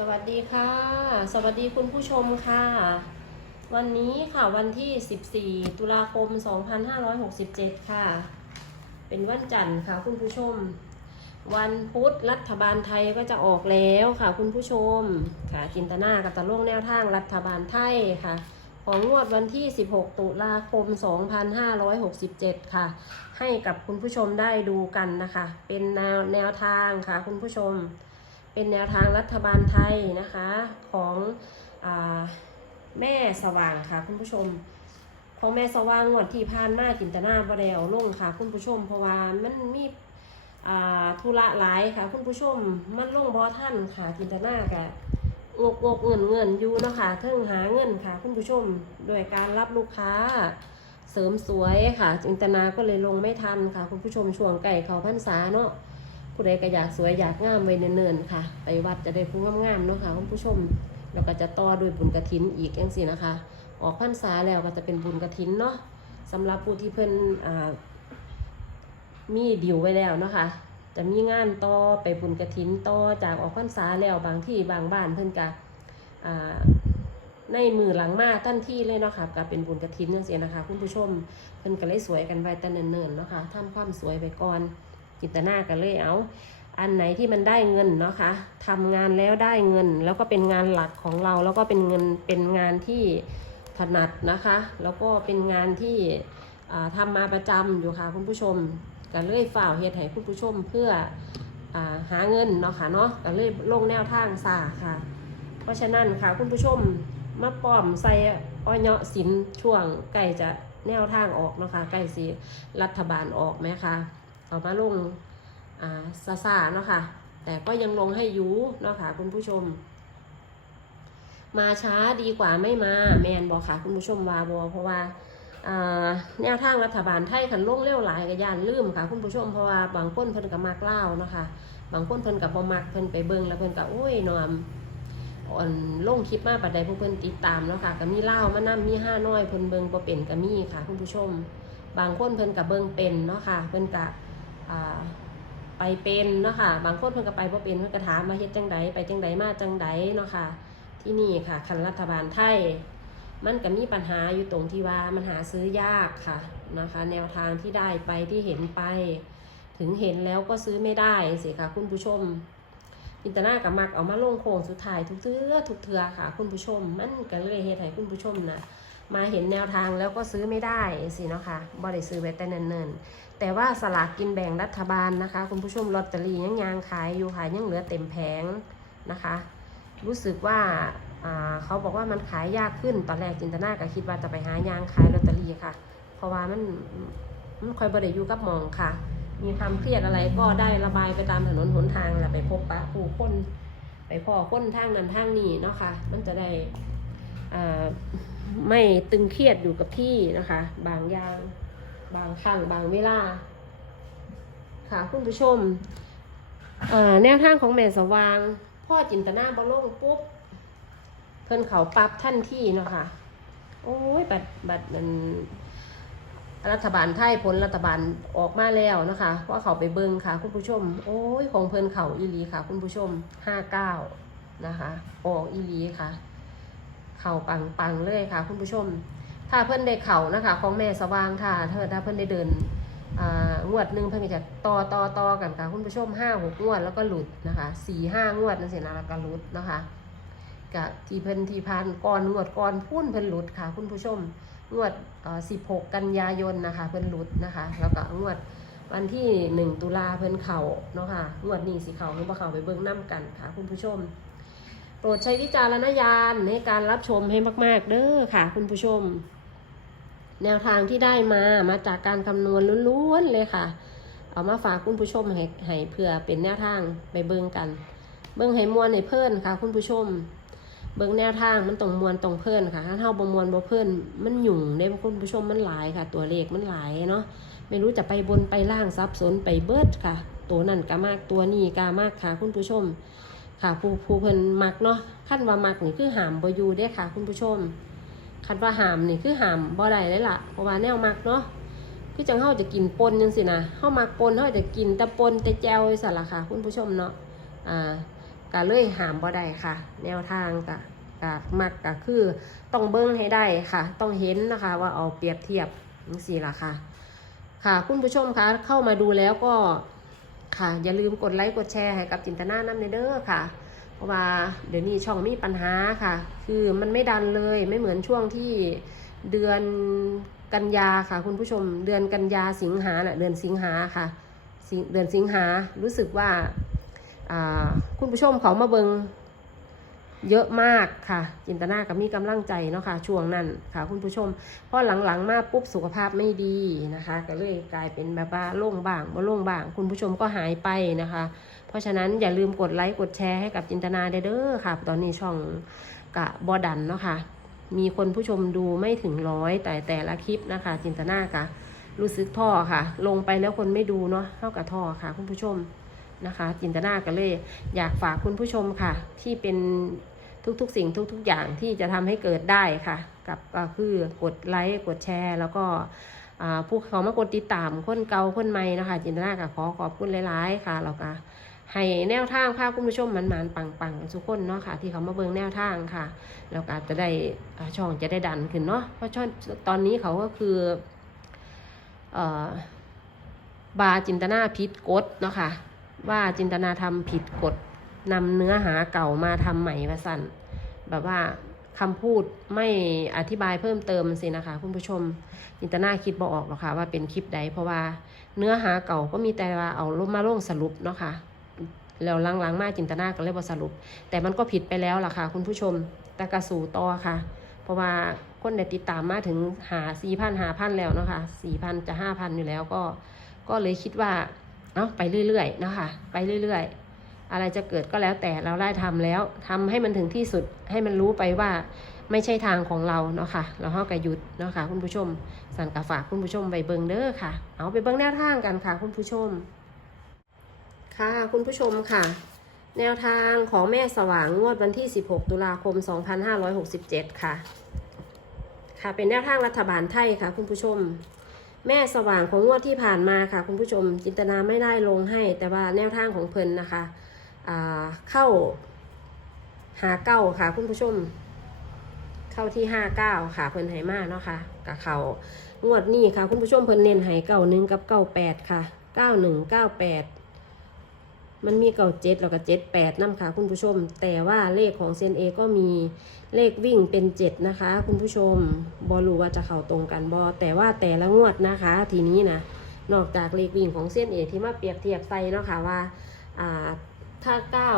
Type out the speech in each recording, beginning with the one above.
สวัสดีค่ะ สวัสดีคุณผู้ชมค่ะ วันนี้ค่ะวันที่ 14 ตุลาคม 2567 ค่ะ เป็นวันจันทร์ค่ะคุณผู้ชม วันพุธรัฐบาลไทยก็จะออกแล้วค่ะคุณผู้ชมค่ะจินตนากับตะโลงแนวทางรัฐบาลไทยค่ะ ของงวดวันที่ 16 ตุลาคม 2567 ค่ะ ให้กับคุณผู้ชมได้ดูกันนะคะ เป็นแนวแนวทางค่ะคุณผู้ชม เป็นแนวทางรัฐบาลไทยนะคะของอแม่สว่างค่ะคุณผู้ชมของแม่สว่างงวดที่ผ่านมาจินตนาบไดเอาลงค่ะ คุณผู้ชม เพราะว่ามันมีธุระหลายค่ะ คุณผู้ชมมันลงบอท่านค่ะจินตนากะงกงกเงินเงินอยู่เนาะคะเทิงหาเงินค่ะ คุณผู้ชมโดยการรับลูกค้าเสริมสวยค่ะ จินตนาก็เลยลงไม่ทันค่ะ คุณผู้ชมช่วงไก่เขาพรรษาเนาะ ผู้ใดก็อยากสวยอยากงามไว้เนินๆค่ะ ไปวัดจะได้ผู้งามๆเนาะค่ะคุณผู้ชมแล้วก็จะต่อด้วยบุญกระถินอีกอย่างสินะคะ ออกพรรษาแล้วก็จะเป็นบุญกระถินเนาะสำหรับผู้ที่เพิ่นอ่ามีดิวไว้แล้วเนาะค่ะจะมีงานต่อไปบุญกระถินต่อจากออกพรรษาแล้วบางที่บางบ้านเพิ่นก็อ่าในมือหลังมาทันที่เลยเนาะค่ะก็เป็นบุญกระถินจังซี่นะคะ คุณผู้ชมเพิ่นก็เลยสวยกันไว้แต่เนิ่นๆเนาะค่ะทำความสวยไปก่อน จินตนากันเลยเอา อันไหนที่มันได้เงินเนาะคะ่ะทำงานแล้วได้เงิน แล้วก็เป็นงานหลักของเรา แล้วก็เป็นเงินเป็นงานที่ถนัดนะคะ แล้วก็เป็นงานที่อ่าทำมาประจำอยู่ค่ะคุณผู้ชมก็เลยฝ่าเฮ็ดให้คุณผู้ชมเพื่ออาหาเงินเนาะค่ะเนาะก็เลยลงแนวทางสาค่ะ เพราะฉะนั้นค่ะคุณผู้ชมมาป้อมใส่อ้อยเนาะสินช่วงใกล้จะแนวทางออกเนาะคะใกล้สิรัฐบาลออกไหมคะ เอามาลงอ่าซาซาเนาะค่ะ แต่ก็ยังลงให้ยูเนาะค่ะคุณผู้ชม มาช้าดีกว่าไม่มาแมนบอกค่ะ คุณผู้ชมวาบอเพราะว่าอ่าแนวทางรัฐบาลไทยขันลงเร็วหลายกับยานลืมค่ะ คุณผู้ชมเพราะว่าบางคนเพิ่นกับมักเล่าเนาะค่ะบางคนเพิ่นกับบ่มักเพิ่นไปเบิ่งแล้วเพิ่นกับโอ้ยนอมอ่อนลงคลิปมาปัดใดพวกเพิ่นติดตามเนาะค่ะก็มีเล่ามานํมีห้าน้อยเพิ่นเบิ่งบ่เป็นก็มีค่ะ คุณผู้ชม บางคนเพิ่นกับเบิ่งเป็นเนาะค่ะเพิ่นกับ ไปเป็นเนาะค่ะ บางคนเพิ่นก็ไปบ่เป็นเพิ่นก็ถามมาเฮ็ดจังใดไปจังใดมาจังใดเนาะค่ะ ที่นี่ค่ะคันรัฐบาลไทย มันก็มีปัญหาอยู่ตรงที่ว่ามันหาซื้อยากค่ะนะคะ แนวทางที่ได้ไปที่เห็นไป ถึงเห็นแล้วก็ซื้อไม่ได้สิค่ะ คุณผู้ชมอินเตอร์นากับมักเอามาลงโค้งสุดท้ายทุกเทือทุกเทือค่ะ คุณผู้ชม มันก็เลยเฮ็ดให้คุณผู้ชมนะ มาเห็นแนวทางแล้วก็ซื้อไม่ได้สิเนาะค่ะบ่ได้ซื้อไว้แต่เนิ่นๆ แต่ว่าสลากกินแบ่งรัฐบาลนะคะ คุณผู้ชมลอตเตอรี่ยังยางขายอยู่ค่ะยังเหลือเต็มแผงนะคะ รู้สึกว่าเขาบอกว่ามันขายยากขึ้นตอนแรกจินตนาก็คิดว่าจะไปหายางขายลอตเตอรี่ค่ะ เพราะว่ามันมันคอยบริอยู่กับมองค่ะ มีความเครียดอะไรก็ได้ระบายไปตามถนนหนทางแหละไปพบปะผู้คน ไปพ่อคนทางนั้นทางนี้เนาะค่ะ มันจะได้อ่า ไม่ตึงเครียดอยู่กับที่นะคะ บางอย่าง บางครั้งบางเวลา ค่ะคุณผู้ชมแนวทางของแม่สว่าง พ่อจินตนาบอลงปุ๊บ เพิ่นเขาปรับท่านที่เนาะค่ะ โอ้ย บัดบัดมันรัฐบาลไทยผลรัฐบาลออกมาแล้วนะคะว่าเขาไปเบิงค่ะ คุณผู้ชม โอ้ย ของเพิ่นเขาอีลีค่ะ คุณผู้ชมห้าเก้านะคะ ออกอีลีค่ะ เข่าปังปังๆเลยค่ะ คุณผู้ชม ถ้าเพิ่อนได้เข่านะคะ ของแม่สว่างค่ะถ้าถ้าเพิ่อนได้เดินอ่างวดหนึ่งเพิ่อนจะต่อต่อต่อกันค่ะคุณผู้ชมห้าหกงวดแล้วก็หลุดนะคะสี่ห้างวดนั่นสินะแล้วก็หลุดนะคะกับที่เพิ่นที่พันก่อนงวดก่อนพุ่นเพิ่นหลุดค่ะ คุณผู้ชมงวดสิบหกกันยายนนะคะ เพิ่นหลุดนะคะ แล้วก็งวดวันที่หนึ่งตุลาเพิ่นเข่าเนาะค่ะงวดนี้สิเข่าหรือบ่เข่าไปเบิ่งน้ำกันค่ะ คุณผู้ชม โปรดใช้วิจารณญาณในการรับชมให้มาก ๆ เด้อค่ะ คุณผู้ชม แนวทางที่ได้มามาจากการคำนวณล้วนๆเลยค่ะ เอามาฝากคุณผู้ชมให้ให้เพื่อเป็นแนวทางไปเบิ่งกัน เบิ่งให้มวลให้เพิ่นค่ะ คุณผู้ชม เบิ่งแนวทางมันต้องมวลต้องเพิ่นค่ะถ้าเท่าบ่มวลบ่เพิ่นมันหยุ่งเด้คุณผู้ชมมันหลายค่ะ ตัวเลขมันหลายเนาะไม่รู้จะไปบนไปล่างซับสนไปเบิดค่ะ ตัวนั่นก็มากตัวนี้ก็มากค่ะ คุณผู้ชม ค่ะผู้ผู้เพิ่นมักเนาะขั้นว่ามักนี่คือหามบ่อยู่เด้ค่ะ คุณผู้ชมคันว่าหามนี่คือหามบ่ได้เลยล่ะเพราะว่าแนวมักเนาะคือจังเฮาจะกินปนจังซี่นะเฮามักปนเฮาจะกินแต่ปนแต่แจวสั่นล่ะค่ะ คุณผู้ชมเนาะอ่าก็เลยหามบ่ได้ค่ะ แนวทางกะกะมักก็คือต้องเบิ้งให้ได้ค่ะ ต้องเห็นนะคะ ว่าเอาเปรียบเทียบจังซี่ล่ะค่ะ ค่ะ คุณผู้ชมคะเข้ามาดูแล้วก็ ค่ะ อย่าลืมกดไลค์กดแชร์ให้กับจินตนาน้ำในเด้อค่ะ เพราะว่าเดี๋ยวนี้ช่องมีปัญหาค่ะ คือมันไม่ดันเลยไม่เหมือนช่วงที่เดือนกันยาค่ะ คุณผู้ชมเดือนกันยาสิงหาน่ะเดือนสิงหาค่ะ เดือนสิงหารู้สึกว่าอ่าคุณผู้ชมเขามาเบิง เยอะมากค่ะ จินตนากับมีกำลังใจเนาะค่ะ ช่วงนั้นค่ะ คุณผู้ชมพอหลังๆ มาปุ๊บสุขภาพไม่ดีนะคะ ก็เลยกลายเป็นแบบว่าโล่งบ้างบ่โล่งบ้าง คุณผู้ชมก็หายไปนะคะ เพราะฉะนั้นอย่าลืมกดไลค์กดแชร์ให้กับจินตนาเด้อค่ะ ตอนนี้ช่องกะบอดันเนาะค่ะ มีคนผู้ชมดูไม่ถึงร้อยแต่แต่ละคลิปนะคะ จินตนากะรู้สึกท่อค่ะ ลงไปแล้วคนไม่ดูเนาะเท่ากับท่อค่ะ คุณผู้ชม นะคะ จินตนาก็เลยอยากฝากคุณผู้ชมค่ะ ที่เป็นทุกๆ สิ่งทุก ๆ อย่างที่จะทำให้เกิดได้ค่ะ กับก็คือกดไลค์กดแชร์ แล้วก็ผู้เขามากดติดตามคนเกาคนใหม่นะคะ จินตนาก็ขอขอบคุณหลายๆค่ะแล้วก็ให้แนวทางพาคุณผู้ชมมันมันๆปังๆทุกคนเนาะค่ะ ที่เขามาเบิ่งแนวทางค่ะ แล้วก็จะได้ช่องจะได้ดันขึ้นเนาะเพราะช่องตอนนี้เขาก็คือบาจินตนาผิดกฎเนาะค่ะ ว่าจินตนาทำผิดกฎนำเนื้อหาเก่ามาทำใหม่ว่าสั่นแบบว่าคำพูดไม่อธิบายเพิ่มเติมสินะคะ คุณผู้ชมจินตนาคิดบอออกหรอกค่ะว่าเป็นคลิปใดเพราะว่าเนื้อหาเก่าก็มีแต่ว่าเอาลงมาลงสรุปเนาะค่ะแล้วหลังๆมาจินตนาก็เลยบอสรุป แต่มันก็ผิดไปแล้วล่ะค่ะ คุณผู้ชมต่กะสูต่อค่ะ เพราะว่าคนได้ติดตามมาถึงหาสี่พันหาพันแล้วเนาะค่ะสี่พันจะห้าพันอยู่แล้วก็ ก็เลยคิดว่า เอาไปเรื่อยๆนะคะไปเรื่อยๆ อะไรจะเกิดก็แล้วแต่เราได้ทำแล้วทำให้มันถึงที่สุดให้มันรู้ไปว่าไม่ใช่ทางของเราเนาะค่ะเราเข้ากระยุดเนาะค่ะคุณผู้ชม สั่นกระฝากคุณผู้ชมไปเบิงเด้อค่ะ เอาไปเบิงแนวทางกันค่ะ คุณผู้ชม ค่ะคุณผู้ชมค่ะ แนวทางของแม่สว่างงวดวันที่ 16 ตุลาคม 2567 ค่ะ ค่ะเป็นแนวทางรัฐบาลไทยค่ะ คุณผู้ชม แม่สว่างของงวดที่ผ่านมาค่ะ คุณผู้ชมจินตนาไม่ได้ลงให้ แต่ว่าแนวทางของเพิ่นนะคะเข้าหาเก้าค่ะ คุณผู้ชม เข้าที่ห้าเก้าค่ะเพิ่นไหมาเนาะค่ะกับเขางวดนี้ค่ะ คุณผู้ชมเพิ่นเน้นไหเก้าหนึ่งกับเก้าแปดค่ะเก้าหนึ่งเก้าแปด มันมีเก่าเจ็ดแล้วก็เจ็ดแปดน้ำค่ะคุณผู้ชม แต่ว่าเลขของเซนเอก็มีเลขวิ่งเป็นเจ็ดนะคะ คุณผู้ชมบอรู้ว่าจะเข้าตรงกันบอแต่ว่าแต่ละงวดนะคะ ทีนี้นะนอกจากเลขวิ่งของเส้นเอที่มาเปรียบเทียบใส่เนาะค่ะว่าอ่าถ้าเก้า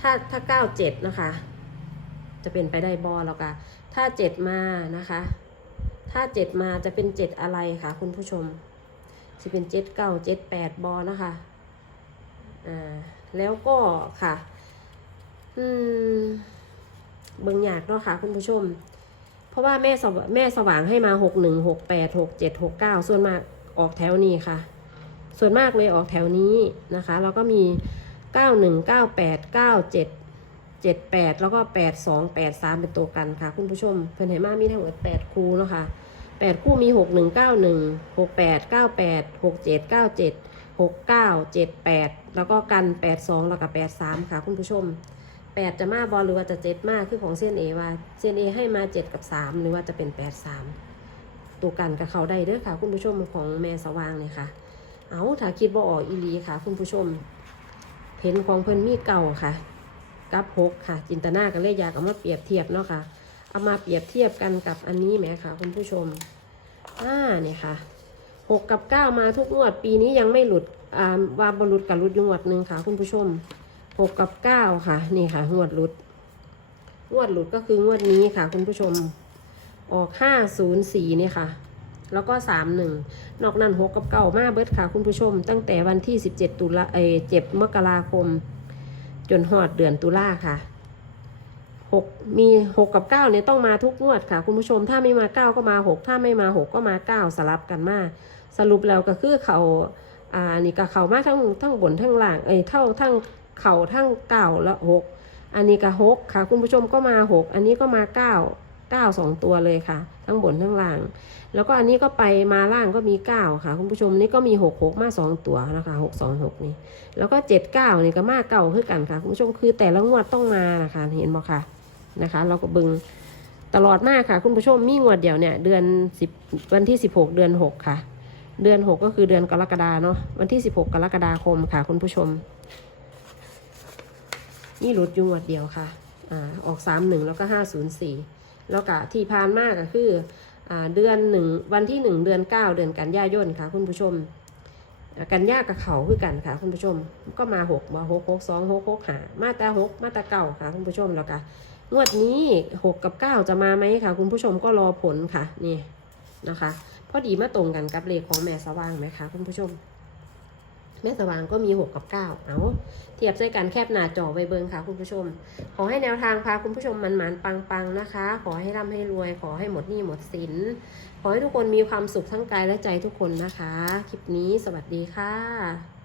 ถ้าถ้าเก้าเจ็ดนะคะ จะเป็นไปได้บอแล้วก็ถ้าเจ็ดมานะคะ ถ้าเจ็ดมาจะเป็นเจ็ดอะไรคะคุณผู้ชมจะเป็นเจ็ดเก้าเจ็ดแปดบอนะคะ อ่าแล้วก็ค่ะ อืมเบิ่งยากเนาะค่ะ คุณผู้ชม เพราะว่าแม่สวแม่สว่างให้มาหกหนึ่งหกแปดหกเจ็ดหกเก้าส่วนมากออกแถวนี้ค่ะ ส่วนมากเลยออกแถวนี้นะคะ แล้วก็มีเก้าหนึ่งเก้าแปดเก้าเจ็ดเจ็ดแปดแล้วก็แปดสองแปดสามเป็นตัวกันค่ะ คุณผู้ชม เพิ่นให้มามีทั้งหมดแปดคู่เนาะค่ะแปดคู่มีหกหนึ่งเก้าหนึ่งหกแปดเก้าแปดหกเจ็ดเก้าเจ็ด หกเก้าเจ็ดแปดแล้วก็กันแปดสองแล้วก็แปดสามค่ะคุณผู้ชมแปดจะมาบอลหรือว่าจะเจ็ดมากคือของเส้นเอว่าเส้นเอให้มาเจ็ดกับสามหรือว่าจะเป็นแปดสามตัวกันกับเขาได้เด้อค่ะ คุณผู้ชมของแม่สว่างเนี่ยค่ะ เอาถ้าคิดว่าออกอีลีค่ะ คุณผู้ชม เห็นของเพิ่นมีเก่าค่ะ กับหกค่ะ จินตนากันเลยอยากเอามาเปรียบเทียบเนาะค่ะ เอามาเปรียบเทียบกันกับอันนี้แหมค่ะ คุณผู้ชมอ่าเนี่ยค่ะ หกกับเก้ามาทุกงวด ปีนี้ยังไม่หลุดอ่าวาบหลุดกับหลุดอยู่งวดหนึ่งค่ะ คุณผู้ชมหกกับเก้าค่ะ นี่ค่ะ งวดหลุด งวดหลุดก็คืองวดนี้ค่ะ คุณผู้ชม ออกห้าศูนย์สี่นี่ค่ะ แล้วก็สามหนึ่งนอกนั้นหกกับเก้ามาเบิดค่ะ คุณผู้ชม ตั้งแต่วันที่สิบเจ็ดตุลาเอเจ็ดมกราคม จนหอดเดือนตุลาค่ะหกมีหกกับเก้าเนี่ยต้องมาทุกงวดค่ะ คุณผู้ชมถ้าไม่มาเก้าก็มาหกถ้าไม่มาหกก็มาเก้าสลับกันมา สรุปแล้วก็คือเขาอ่านี่ก็เขามาทั้งทั้งบนทั้งล่างเอ้ยเท่าทั้งเข่าทั้งเก้าและหกอันนี้ก็หกค่ะ คุณผู้ชมก็มาหกอันนี้ก็มาเก้า9 2ตัวเลยค่ะ ทั้งบนทั้งล่าง แล้วก็อันนี้ก็ไปมาล่างก็มี9ค่ะ คุณผู้ชมนี่ก็มี6 6มา2ตัวนะคะ6 2 6นี่ แล้วก็7 9นี่ก็มาเก่าคือกันค่ะ คุณผู้ชมคือแต่ละงวดต้องมานะคะเห็นบ่ค่ะนะคะ เราก็บึงตลอดมากค่ะ คุณผู้ชมมีงวดเดียวเนี่ยเดือน10วันที่16เดือน6ค่ะ เดือน 6 ก็คือเดือนกรกฎาเนาะวันที่ 16 กรกฎาคมค่ะ คุณผู้ชม นี่หลุดอยู่งวดเดียวค่ะอ่าออก 3 1 แล้วก็ 504 แล้วก็ที่ผ่านมากก็คืออ่าเดือนหนึ่งวันที่ 1 เดือน 9 เดือนกันยายนค่ะ คุณผู้ชม กันยากกับเขาคือกันค่ะ คุณผู้ชม ก็มา6มา6 6 2 6 6หามาแต่6มาแต่เก่าค่ะ คุณผู้ชมแล้วก็งวดนี้ 6 กับ 9 จะมาไหมค่ะ คุณผู้ชมก็รอผลค่ะนี่นะคะ พอดีมาตรงกันกับเลขของแม่สว่างไหมคะคุณผู้ชม แม่สว่างก็มีหกกับเก้าเอาเทียบใส่กันแคบหน้าจอไว้เบิงค่ะคุณผู้ชม ขอให้แนวทางพาคุณผู้ชมมันหมันๆปังๆนะคะ ขอให้ร่ำให้รวย ขอให้หมดหนี้หมดสิน ขอให้ทุกคนมีความสุขทั้งกายและใจทุกคนนะคะ คลิปนี้สวัสดีค่ะ